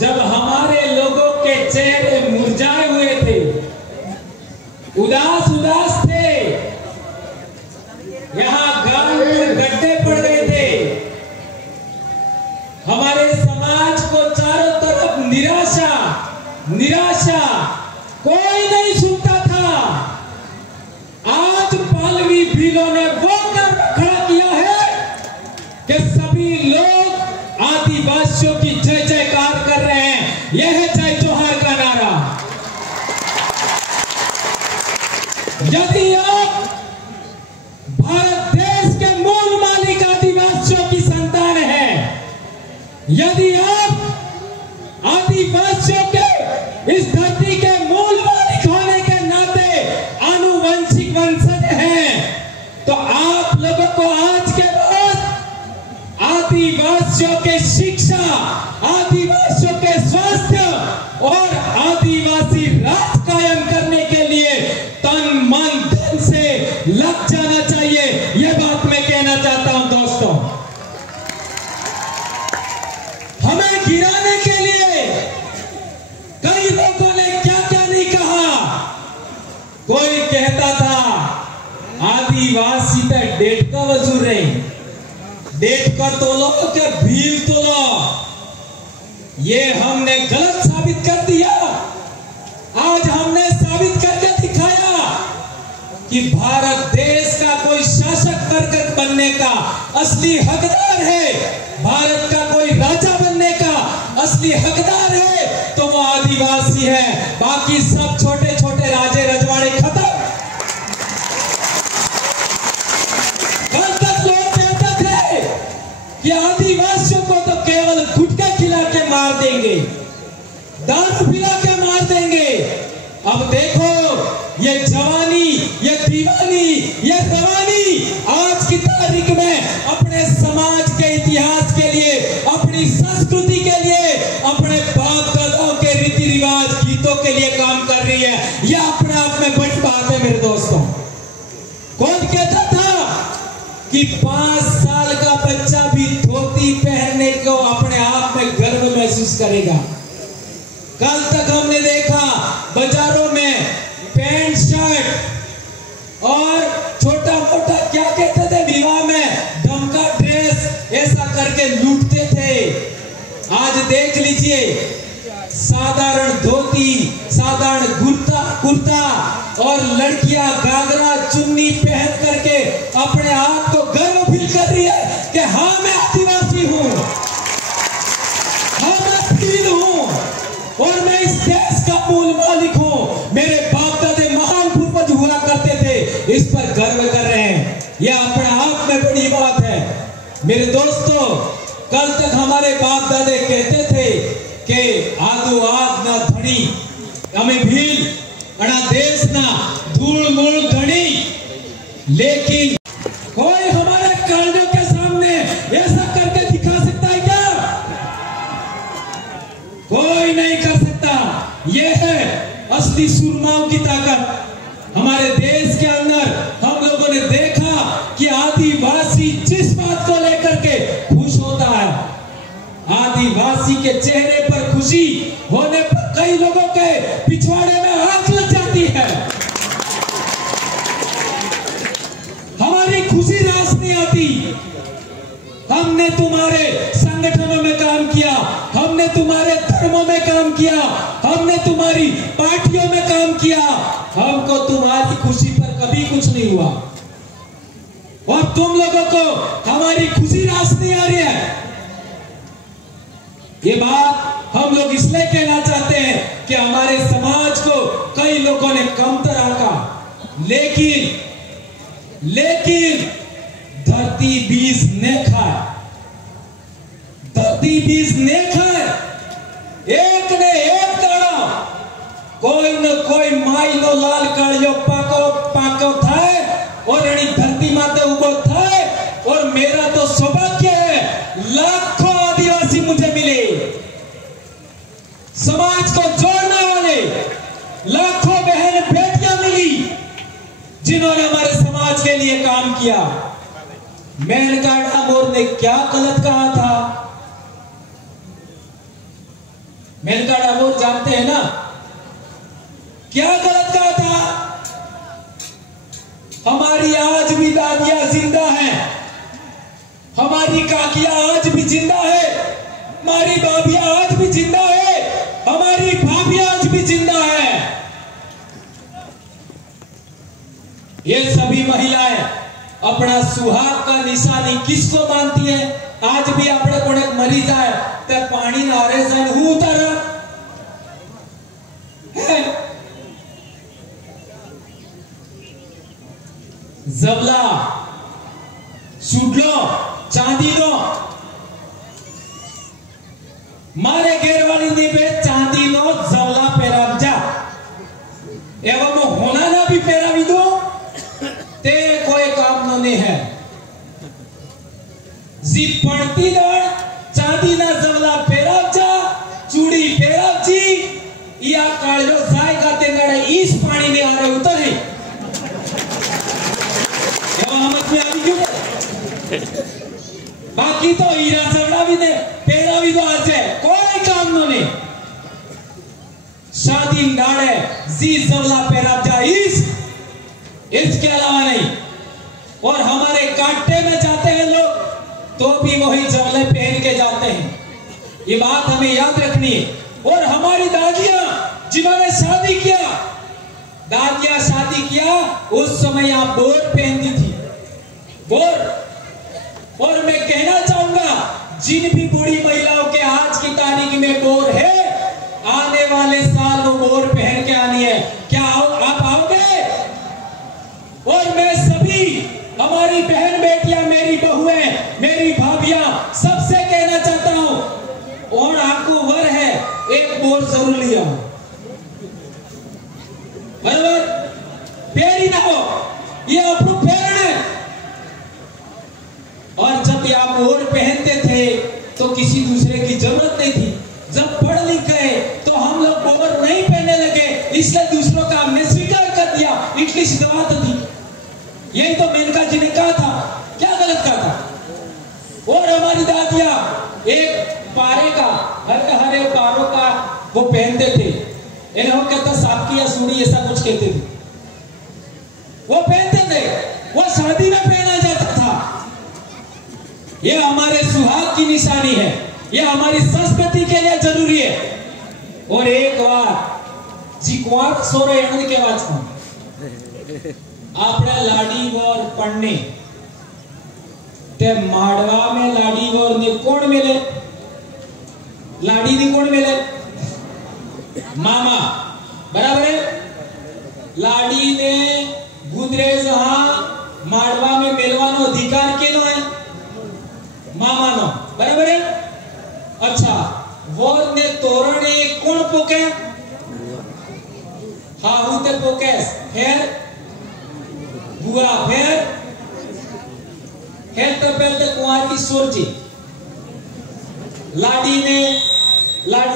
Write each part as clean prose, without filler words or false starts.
जब हमारे लोगों के चेहरे मुरझाए हुए थे, उदास उदास थे, यहाँ गांव में गड्ढे पड़ गए थे, हमारे समाज को चारों तरफ निराशा निराशा, कोई नहीं सुनता था। आज पालवी भीलों ने वो कर खड़ा किया है कि सभी लोग आदिवासियों की जय जयकार कर रहे हैं। यह है जय जोहार का नारा। यदि आप भारत देश के मूल मालिक आदिवासियों की संतान हैं, यदि आप आदिवासियों के इस धरती के मूल मालिक होने के नाते आनुवंशिक वंशज हैं, तो आप लोगों को आज के बाद आदिवासियों के शिक्षा, आदिवासियों के स्वास्थ्य और आदिवासी राज कायम करने के लिए तन मन धन से लग जाना चाहिए। यह बात मैं कहना चाहता हूं दोस्तों। हमें गिराने के लिए कई लोगों ने क्या क्या नहीं कहा। कोई कहता था आदिवासी तो डेट का वजूर रहे, डेट का तोलो के भील तोलो। ये हमने गलत साबित कर दिया। आज हमने साबित करके दिखाया कि भारत देश का कोई शासक वर्ग बनने का असली हकदार है, भारत का कोई राजा बनने का असली हकदार है तो वो आदिवासी है। बाकी सब छोटे छोटे राजे रजवाड़े खत्म। कल तक लोग कहते थे कि आदिवासियों को तो केवल गुटखा खिला के मार देंगे, दारू पिला के मार देंगे। अब देखो ये जवानी, ये दीवानी, ये रवानी आज की तारीख में अपने समाज के इतिहास के लिए, अपनी संस्कृति के लिए, अपने बाप दादाओं के रीति रिवाज गीतों के लिए काम कर रही है। यह अपने आप में बड़ी बात है मेरे दोस्तों। कौन कहता था कि 5 साल का बच्चा भी धोती पहनने को अपने आप में गर्व महसूस करेगा। कल तक हमने देखा बाजारों में पैंट शर्ट और छोटा मोटा क्या कहते थे विवाह में ढमका ड्रेस ऐसा करके लूटते थे। आज देख लीजिए साधारण धोती, साधारण कुर्ता और लड़कियां घाघरा चुन्नी पहन करके अपने आप को गर्व फील कर रही है कि हाँ मैं आदिवासी हूं, हाँ मैं पीड़ित हूं और मैं इस देश का मूल मालिक हूं। मेरे बाप दादे महान पूर्वज हुआ करते थे, इस पर गर्व कर रहे हैं। यह अपने आप में बड़ी बात है मेरे दोस्तों। कल तक हमारे बाप दादे कहते थे कि आदो आग ना धनी हमें भील अड़ा देश ना धूल मूल धनी, लेकिन कोई हमारे कांडों के सामने ऐसा करके दिखा सकता है क्या? कोई नहीं कर सकता। यह है असली सूरमाओं की ताकत। हमारे देश के अंदर हम लोगों ने देखा कि आदिवासी जिस बात को लेकर के खुश होता है, आदिवासी के चेहरे पर खुशी होने पर कई लोगों के पिछवाड़े में आग लग जाती है। हमारी खुशी रास नहीं आती। हमने तुम्हारे संगठनों में काम किया, हमने तुम्हारे धर्मों में काम किया, हमने तुम्हारी पार्टियों में काम किया, हमको तुम्हारी खुशी पर कभी कुछ नहीं हुआ और तुम लोगों को हमारी खुशी रास नहीं आ रही है। ये बात हम लोग इसलिए कहना चाहते हैं कि हमारे समाज को कई लोगों ने कमतर आंका, लेकिन धरती बीज ने खाए, धरती बीज ने खाए। एक ने एक दाड़ा कोई न कोई माई नो लाल कालियो पाको थाए और अड़ी धरती माते उबो थाए। और मेरा तो सौभाग्य है, लाखों आदिवासी मुझे मिले, समाज को जोड़ने वाले लाखों बहन बेटियां मिली जिन्होंने हमारे समाज के लिए काम किया। मेनका डामोर ने क्या गलत कहा था? मेनका डामोर जानते हैं ना क्या गलत कहा था? हमारी आज भी दादियां जिंदा हैं, हमारी काकियां आज भी जिंदा है, हमारी भाभियां आज भी जिंदा है, हमारी भाभियां आज भी जिंदा है। ये सभी महिलाएं अपना सुहाग का निशानी किसको मानती है? आज भी अपने कोने मरी जाए तो पानी नारे से हूं उतर जबला सुडलो चांदी नो मारे घेरवाली ने पे चांदी नो जबला पेरावजा एवं वो होना ना भी पेरावी दो ते कोई काम नो नहीं है। जी पड़ती दड़ चांदी ना जबला पेरावजा चूड़ी पेरावजी या कालो जाएगा ते नड़े इस पानी में आ रहे उतर है में आ क्यों? बाकी तो हीरा चवड़ा भी दे पेरा भी तो आज है कोई काम नो ने शादी नाड़े जी जवला पेरा जाइज इसके अलावा नहीं। और हमारे कांटे में जाते हैं लोग तो भी वही जवले पहन के जाते हैं, ये बात हमें याद रखनी है। और हमारी दादियां जिन्होंने शादी किया, दादियां शादी किया उस समय आप बोर पहनती थी, बोर। और मैं कहना चाहूंगा जिन भी बूढ़ी महिलाओं के आज की तारीख में बोर है, आने वाले साल वो बोर पहन के आनी है। क्या आप आओगे? और मैं सभी हमारी बहन बेटियां, मेरी बहुएं, मेरी भाभियां सबसे कहना चाहता हूं और आपको वर है एक बोर जरूर लिया, बराबर पैरी ना हो, ये अपने पैर है। और जब आप और पहनते थे तो किसी दूसरे की जरूरत नहीं थी। जब पढ़ लिख गए तो हम लोग बोर नहीं पहनने लगे, इसलिए दूसरों का हमने स्वीकार कर दिया। इंग्लिश दवा तो थी, यही तो मेनका जी ने कहा था, क्या गलत कहा था? और हमारी दादियां एक पारे का हरे पारों का वो पहनते थे, इन्हों कहता सापकी या सूड़ी ऐसा कुछ कहते थे, वो पहनते थे, वो शादी में पहना जाता था। ये हमारे सुहाग की निशानी है, ये हमारी संस्कृति के लिए जरूरी है। और एक बार जी कुआर सोरे के बाद आपने लाड़ी वोर पढ़ने ते माड़वा में लाड़ी वोर ने कौन मिले? लाड़ी ने कौन मिले? मामा, बराबर है। लाड़ी ने गुजरे जहां माड़वा में मिलवानो अधिकार केनो है? मामा नो, बराबर है। अच्छा, वोर ने तोरणे कौन पोके? हाहू ते पोके, फिर बुआ, फिर तो पहले कुंवार की सोरजी। लाड़ी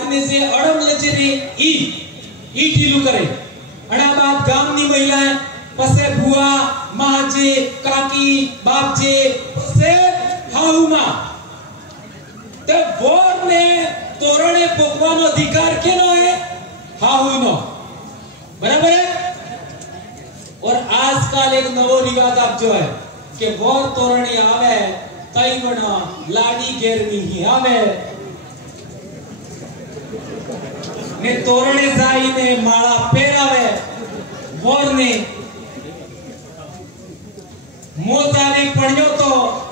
ने जे अड़म लेजरी ई ढीलू करे। अड़ा बात गामनी महिलाएं पसे बुआ, माजे, काकी, बापजे, पसे हाहू मां। तो वोर ने तोरणे पोकवानो अधिकार केनो है? हाहू नो, बराबर है। और आजकल एक नवो रिवाज आप जो है कि वोर तोरणी आवे तई बना लाड़ी घेरनी ही आवे ने तोरणे जाई ने माला पेरावे। वोर ने मोता ने पढ़ियो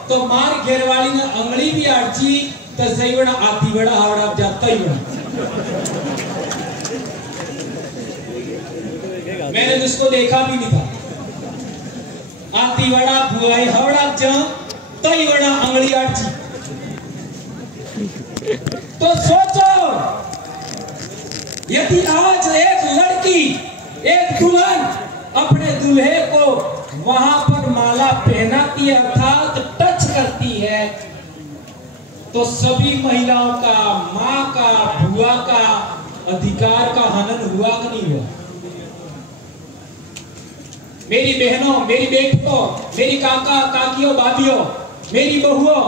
तो मार घेरवाली ने अंगली भी आड़ची तो सही बड़ा आती बड़ा हावड़ा जाता ही बड़ा। मैंने जिसको देखा भी नहीं था, आती बड़ा बुआई हावड़ा जा तई बड़ा अंगली आड़ची। तो सोचो यदि आज एक लड़की, एक दुल्हन अपने दूल्हे को वहां पर माला पहनाती है अर्थात टच करती है, तो सभी महिलाओं का, माँ का, बुआ का अधिकार का हनन हुआ कि नहीं हुआ? मेरी बहनों, मेरी बेटियों, मेरी काका काकियों, भाभियों, मेरी बहुओं,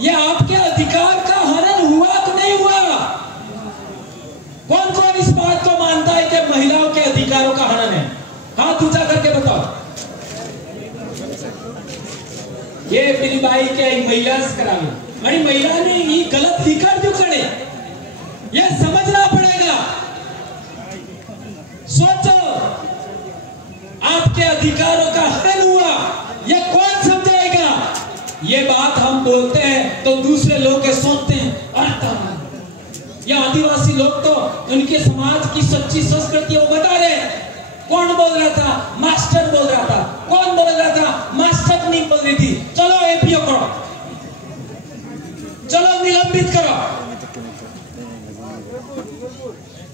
यह आपके अधिकार का हनन हुआ कि नहीं हुआ? हाथ ऊंचा करके बताओ। ये मेरी बाई क्या महिला करावी आणि महिलाने ही गलत लिखा क्यों करे, ये समझना पड़ेगा। सोचो, आपके अधिकारों का हनन हुआ, ये कौन समझाएगा? ये बात हम बोलते हैं तो दूसरे लोग के सुनते हैं, ये आदिवासी लोग तो उनके समाज की सच्ची संस्कृति वो बता रहे हैं। कौन बोल रहा था? मास्टर बोल रहा था। कौन बोल रहा था? मास्टर नहीं बोल रही थी। चलो एपीओ करो, चलो निलंबित करो।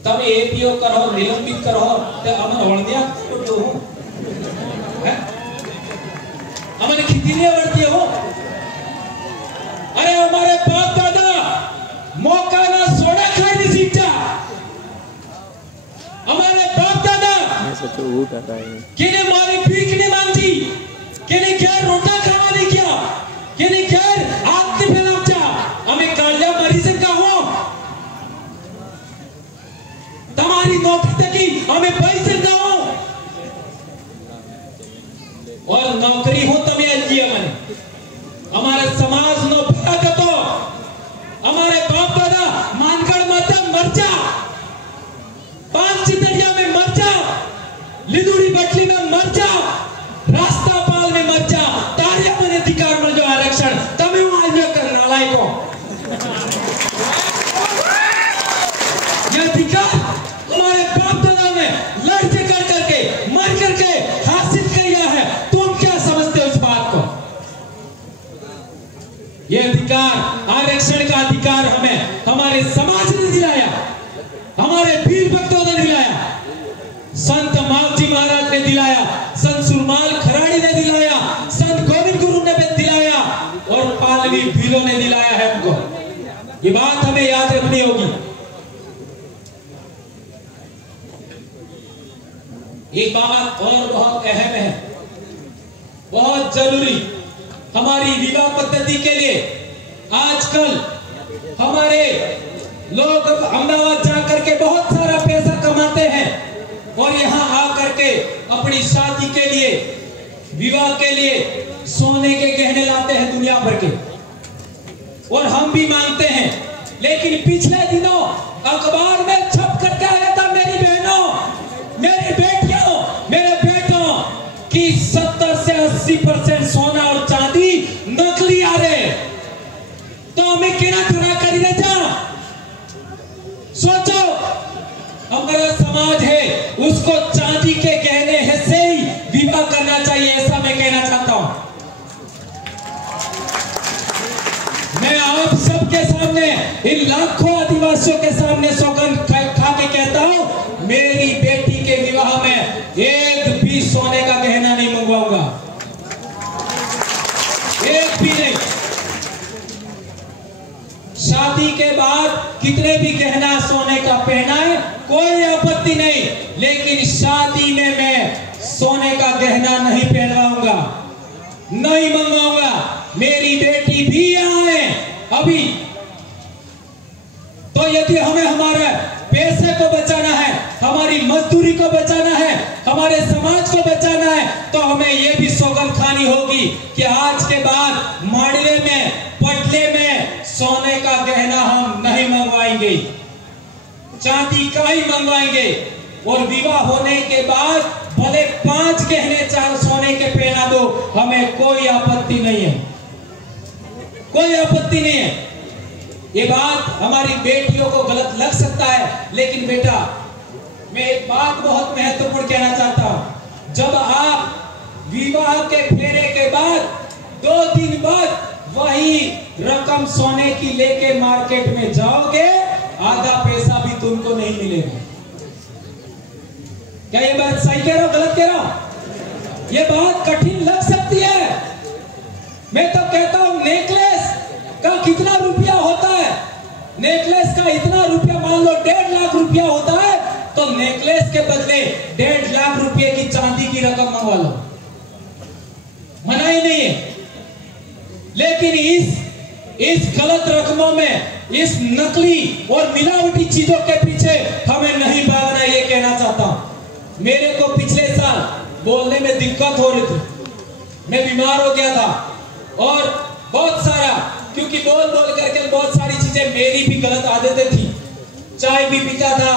तब एपीओ करो, निलंबित करो, तो अमन हवलदिया जो हो है, अमन खितिलिया बढ़ती हो। अरे हमारे बाप दादा मौका ना सोना खाई नहीं सीखा। हमारे बाप दादा किने मारी भीख नहीं मांगी, किने खैर रोटा खावा नहीं किया, किने खैर आग नहीं फैलाचा। हमें कालिया मरी से कहो तुम्हारी नौकरी तकी हमें पैसे दो और नौकरी हो तब मन हमारे समाज नो भाग तो हमारे बाप दादा मानगढ़ माता मर जा, पांच चितरिया में मर जा, लिदुड़ी बटली में मर जा, रास्ता पाल में मर जा, तारिया में अधिकार मिल जो आरक्षण तमें वहां कर नालायकों। यह अधिकार हमारे बाप दादा ने लड़ कर करके मर करके हासिल किया है। तुम क्या समझते हो इस बात को? यह अधिकार, आरक्षण का अधिकार हमें हमारे समाज ने दिलाया, हमारे वीर भक्तों ने दिलाया, संत मालजी महाराज ने दिलाया, संत सुरमाल खराड़ी ने दिलाया, संत गोविंद गुरु ने भी दिलाया और पालवी भीलों ने दिलाया है हमको। ये बात हमें याद रखनी होगी। एक बात और बहुत अहम है, बहुत जरूरी, हमारी विवाह पद्धति के लिए आजकल हमारे लोग अहमदाबाद जाकर के बहुत सारा पैसा कमाते हैं और यहाँ आकर के अपनी शादी के लिए, विवाह के लिए सोने के गहने लाते हैं दुनिया भर के, और हम भी मांगते हैं। लेकिन पिछले दिनों अखबार में छप करके आया था, मेरी बहनों, मेरी बेटियों, मेरे बेटों कि 70 से 80% सोना और चांदी नकली आ रहे, तो हमें किना खड़ा करी जा। सोचो, हमारा समाज है, उसको चांदी के गहने से ही विवाह करना चाहिए, ऐसा मैं कहना चाहता हूं। मैं आप सबके सामने, इन लाखों आदिवासियों के सामने सौगंध खा के कहता हूं, मेरी बेटी के विवाह में एक भी सोने का गहना नहीं मंगवाऊंगा, एक भी नहीं। शादी के बाद कितने भी गहना सोने का पहनाए कोई आपत्ति नहीं, लेकिन शादी में मैं सोने का गहना नहीं पहनवाऊंगा, नहीं मंगवाऊंगा। मेरी बेटी भी यहाँ है अभी, तो यदि हमें हमारे पैसे को बचाना है, हमारी मजदूरी को बचाना है, हमारे समाज को बचाना है, तो हमें यह भी सौगंध खानी होगी कि आज के बाद माड़वे में, पटले में सोने का गहना हम नहीं मंगवाएंगे, चांदी का ही मंगवाएंगे। और विवाह होने के बाद भले 5 गहने 4 सोने के पहना दो, हमें कोई आपत्ति नहीं है, कोई आपत्ति नहीं है। ये बात हमारी बेटियों को गलत लग सकता है, लेकिन बेटा मैं एक बात बहुत महत्वपूर्ण कहना चाहता हूं। जब आप विवाह के फेरे के बाद 2 दिन बाद वही रकम सोने की लेके मार्केट में जाओगे, आधा पैसा भी तुमको नहीं मिलेगा। क्या ये बात सही कह रहा हूं, गलत कह रहा हूं? ये बात कठिन लग सकती है। मैं तो कहता हूं नेकलेस का कितना रुपया होता है, नेकलेस का इतना रुपया, मान लो 1.5 लाख रुपया होता है, तो नेकलेस के बदले 1.5 लाख रुपए की चांदी की रकम मंगवा लो, मना ही नहीं है। लेकिन इस गलत रकमों में, इस नकली और मिलावटी चीजों के पीछे हमें नहीं भागना, ये कहना चाहता हूं। मेरे को पिछले साल बोलने में दिक्कत हो रही थी, मैं बीमार हो गया था और बहुत सारा, क्योंकि बोल बोल करके बहुत सारी चीजें मेरी भी गलत आदतें थी, चाय भी पीता था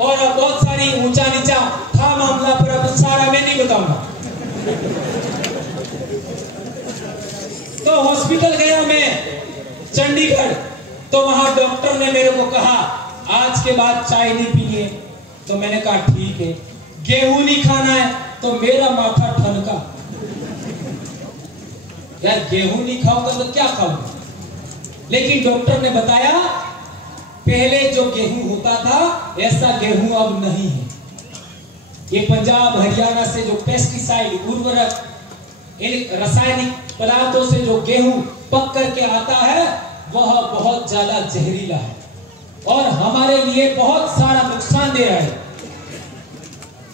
और बहुत सारी ऊंचा नीचा था मामला, पर अब सारा मैं नहीं बताऊंगा। तो हॉस्पिटल गया मैं चंडीगढ़, तो वहां डॉक्टर ने मेरे को कहा आज के बाद चाय नहीं पीनी है। तो मैंने कहा ठीक है। गेहूं नहीं खाना है, तो मेरा माथा ठनका, यार गेहूं नहीं खाऊंगा तो क्या खाऊंगा। लेकिन डॉक्टर ने बताया पहले जो गेहूं होता था ऐसा गेहूं अब नहीं है। ये पंजाब हरियाणा से जो पेस्टिसाइड, उर्वरक, रासायनिक पदार्थों से जो गेहूं पक करके आता है वह बहुत ज्यादा जहरीला है और हमारे लिए बहुत सारा नुकसान दे रहा है।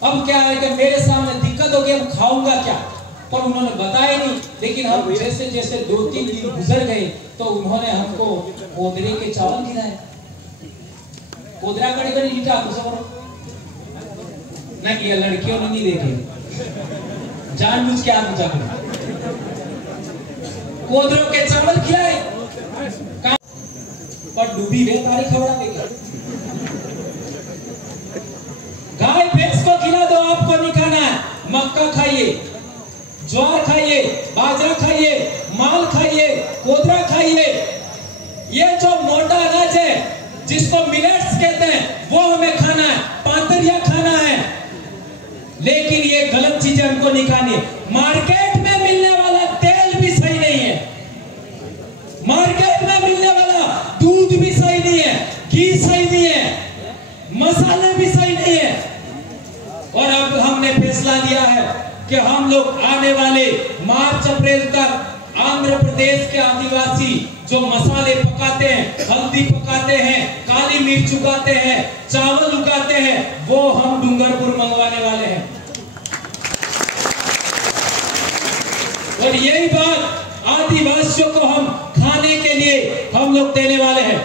अब क्या है कि मेरे सामने दिक्कत हो गई, अब खाऊंगा क्या, पर उन्होंने बताया नहीं। लेकिन अब जैसे जैसे 2-3 दिन गुजर गए तो उन्होंने हमको कोदरे के चावल खिलाए। कोदरा कड़ी कड़ी लीटा ना किया, लड़कियों ने नहीं देखे, जानबूझ के आप कर कोदरों के चावल खिलाए, पर डूबी वे तारी खबड़ा देगा। गाय भैंस को खिला दो, आपको नहीं खाना है। मक्का खाइए, ज्वार खाइए, बाजरा खाइए, माल खाइए, कोदरा खाइए। ये जो मोटा अनाज है जिसको मिलेट्स कहते हैं वो हमें खाना है, पातरिया खाना है। लेकिन ये गलत चीजें हमको नहीं खानी है। मार्केट में मिलने वाला तेल भी सही नहीं है, मार्केट में मिलने वाला दूध भी सही नहीं है, घी सही नहीं है, मसाले भी सही नहीं है। और अब हमने फैसला लिया है कि हम लोग आने वाले मार्च अप्रैल तक आंध्र प्रदेश के आदिवासी जो मसाले पकाते हैं, हल्दी पकाते हैं, काली मिर्च उगाते हैं, चावल उगाते हैं, वो हम डूंगरपुर मंगवाने वाले हैं। और यही बात आदिवासियों को हम खाने के लिए हम लोग देने वाले हैं।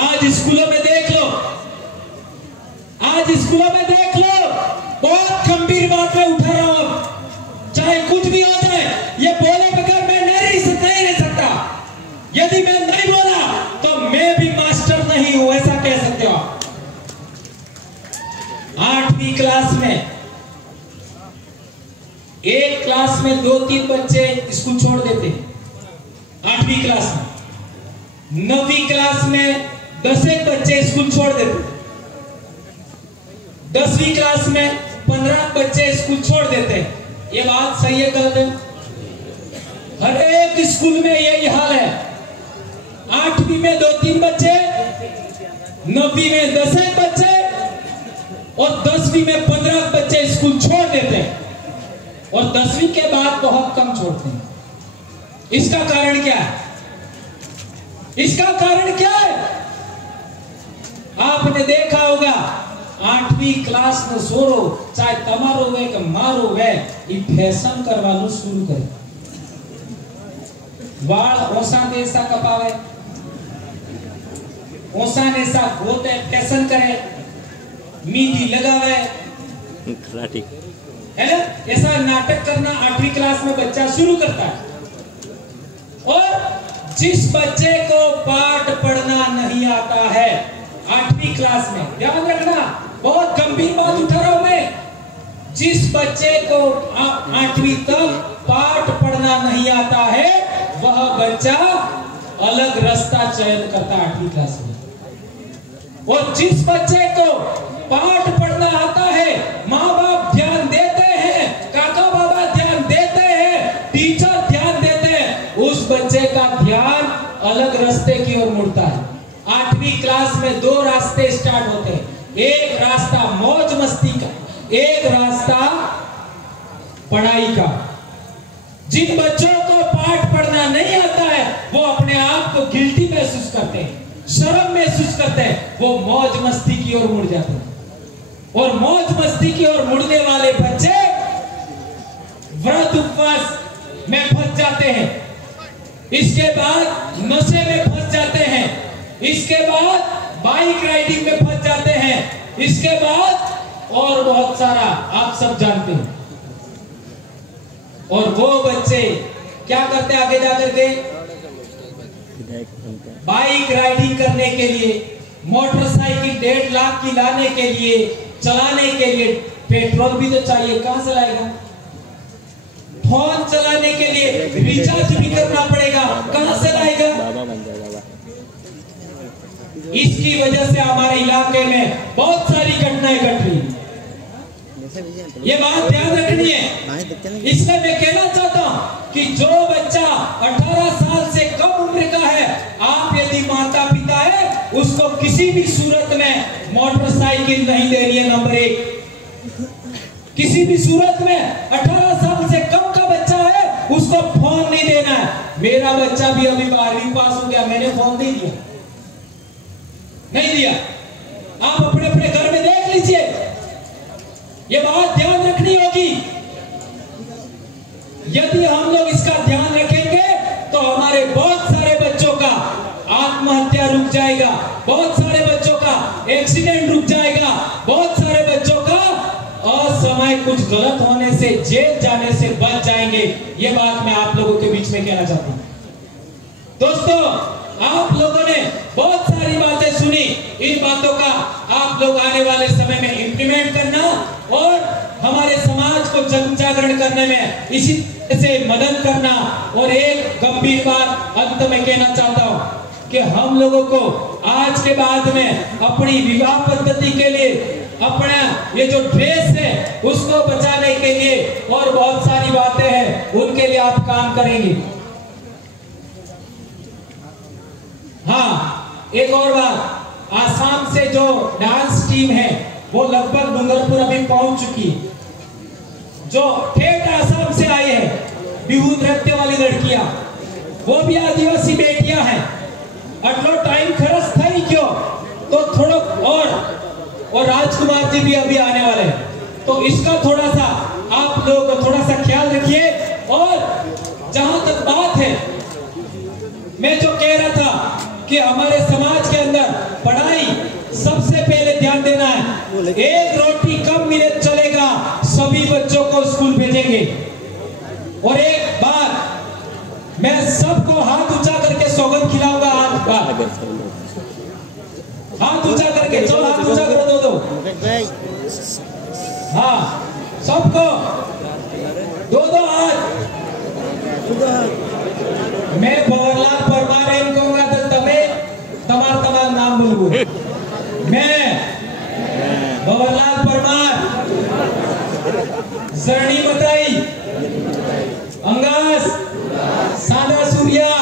आज स्कूलों में देख लो, आज स्कूलों में देख लो, बहुत गंभीर बात में उठा रहा हूं। चाहे कुछ भी हो जाए, ये बोले बगैर मैं नहीं रह सकता। यदि मैं नहीं बोला तो मैं भी मास्टर नहीं हूं, ऐसा कह सकते हो। 8वीं क्लास में, एक क्लास में 2-3 बच्चे स्कूल छोड़ देते, 8वीं क्लास में। 9वीं क्लास में 10 बच्चे स्कूल छोड़ देते, 10वीं क्लास में 15 बच्चे स्कूल छोड़ देते हैं। ये बात सही है गलत है? हर एक स्कूल में यही हाल है। 8वीं में 2-3 बच्चे, 9वीं में 10 बच्चे और 10वीं में 15 बच्चे स्कूल छोड़ देते हैं और 10वीं के बाद बहुत कम छोड़ते हैं। इसका कारण क्या है? इसका कारण क्या है? आपने देखा होगा 8वीं क्लास में सोरो चाहे तमारो वे के मारो वे ई फैशन करवानो शुरू करे। वाल ओसा देसा कपावे, ओसा नेसा गोते फैशन करे, मेहंदी लगावे, है ना? ऐसा नाटक करना 8वीं क्लास में बच्चा शुरू करता है। और जिस बच्चे को पाठ पढ़ना नहीं आता है 8वीं क्लास में, ध्यान रखना, बहुत गंभीर बात उठा रहा हूं मैं। जिस बच्चे को 8वीं तक पाठ पढ़ना नहीं आता है वह बच्चा अलग रास्ता चयन करता है 8वीं क्लास में। और जिस बच्चे को पाठ पढ़ना आता है, माँ बाप ध्यान देते हैं, काका बाबा ध्यान देते हैं, टीचर ध्यान देते हैं, उस बच्चे का ध्यान अलग रास्ते की ओर मुड़ता है। 8वीं क्लास में 2 रास्ते स्टार्ट होते हैं, एक रास्ता मौज मस्ती का, एक रास्ता पढ़ाई का। जिन बच्चों को पाठ पढ़ना नहीं आता है वो अपने आप को गिल्टी महसूस करते हैं, शर्म महसूस करते हैं, वो मौज मस्ती की ओर मुड़ जाते हैं। और मौज मस्ती की ओर मुड़ने वाले बच्चे व्रत उपवास में फंस जाते हैं, इसके बाद नशे में फंस जाते हैं, इसके बाद बाइक राइडिंग में फंस जाते हैं, इसके बाद और बहुत सारा आप सब जानते हैं। और वो बच्चे क्या करते आगे जाकर के, बाइक राइडिंग करने के लिए, मोटरसाइकिल 1.5 लाख की लाने के लिए, चलाने के लिए पेट्रोल भी तो चाहिए, कहां से लाएगा? फोन चलाने के लिए रिचार्ज भी करना पड़ेगा, कहां से लाएगा? इसकी वजह से हमारे इलाके में बहुत सारी घटनाएं घट रही हैं। ये बात ध्यान रखनी है। इसलिए मैं कहना चाहता हूं कि जो बच्चा 18 साल से कम उम्र का है, आप यदि माता पिता है, उसको किसी भी सूरत में मोटरसाइकिल नहीं देनी है। नंबर 1, किसी भी सूरत में 18 साल से कम का बच्चा है, उसको फोन नहीं देना है। मेरा बच्चा भी अभी 12वीं पास हो गया, मैंने फोन नहीं दिया, नहीं दिया। आप अपने अपने घर में देख लीजिए, ये बात ध्यान रखनी होगी। यदि हम लोग इसका ध्यान रखेंगे तो हमारे बहुत सारे बच्चों का आत्महत्या रुक जाएगा, बहुत सारे बच्चों का एक्सीडेंट रुक जाएगा, बहुत सारे बच्चों का असमय कुछ गलत होने से, जेल जाने से बच जाएंगे। ये बात मैं आप लोगों के बीच में कहना चाहता हूं। दोस्तों, आप लोगों ने बहुत सारी बातें सुनी, इन बातों का आप लोग आने वाले समय में इंप्लीमेंट करना और हमारे समाज को जन जागरण करने में इसी से मदद करना। और एक गंभीर बात अंत में कहना चाहता हूं कि हम लोगों को आज के बाद में अपनी विवाह पद्धति के लिए, अपना ये जो ड्रेस है उसको बचाने के लिए और बहुत सारी बातें हैं, उनके लिए आप काम करेंगे। हाँ, एक और बात, आसाम से जो डांस टीम है वो लगभग डूंगरपुर अभी पहुंच चुकी है। जो ठेठ आसाम से आई है बिहू नृत्य वाली लड़कियां, वो भी आदिवासी बेटियां हैं। अटलो टाइम खर्च था ही क्यों, तो थोड़ा और राजकुमार जी भी अभी आने वाले हैं, तो इसका थोड़ा सा आप लोग थोड़ा सा ख्याल रखिए। और जहां तक बात है, मैं जो कह रहा था कि हमारे समाज के अंदर पढ़ाई सबसे पहले ध्यान देना है। एक रोटी कम मिले चलेगा, सभी बच्चों को स्कूल भेजेंगे। और एक बात, मैं सबको हाथ ऊंचा करके सौगंध खिलाऊंगा। हाथ ऊंचा करके, चलो हाथ ऊंचा करो दो। हाँ, सबको दो हाथ। मैं भवरलाल परमार एम कहूंगा तो तमार नाम बोलूं। मैं भवरलाल परमार, सरणी बताई, अंगास, सादा सूर्या,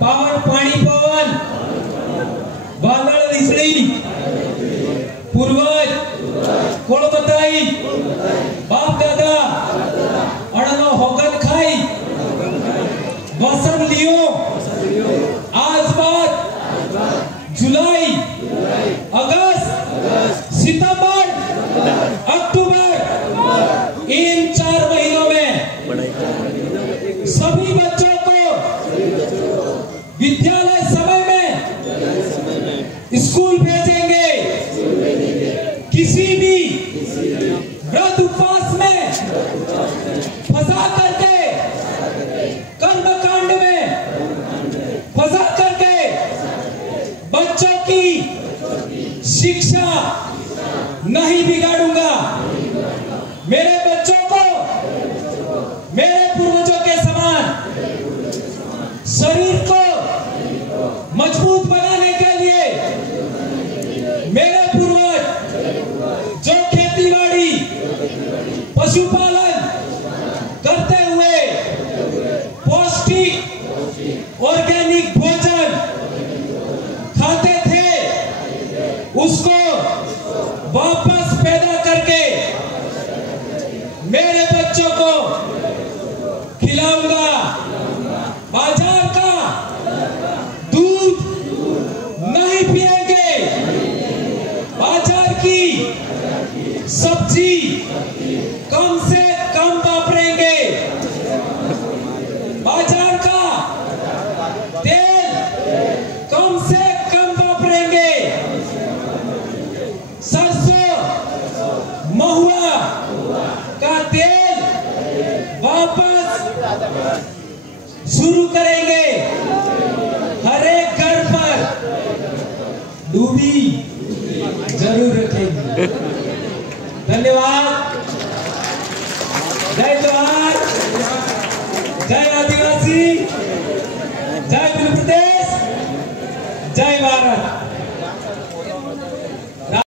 पावन पानी पवन, वादळ रिसड़ी, पूर्वज कोण बताई, बाप दादा अड़नो होगन खाई, वसन लियो, आज बात, जुलाई, अगस्त, सितंबर, अक्टूबर, इन 4 महीनों में सभी बच्चों को विद्यालय समय में स्कूल भेजेंगे। किसी भी व्रत उपवास में फंसा करके, कर्मकांड में फंसा करके बच्चों की शिक्षा नहीं बिगाड़ूंगा। मेरे बच्चों को मेरे पूर्वजों के समान शरीर को मजबूत बनाने के लिए मेरे पूर्वज जो खेतीबाड़ी, पशुपालन करते हुए पौष्टिक ऑर्गेनिक भोजन खाते थे, उसको वापस पैदा करके मेरे बच्चों को खिलाऊंगा। बाजार का दूध नहीं पिएंगे, बाजार की सब्जी कम से कम वापरेंगे, बाजार का तेल कम से कम वापरेंगे, सरसों शुरू करेंगे। हर एक घर पर डूबी जरूर रखेंगे। धन्यवाद। जय जवाहर, जय आदिवासी, जय उत्तर प्रदेश, जय भारत।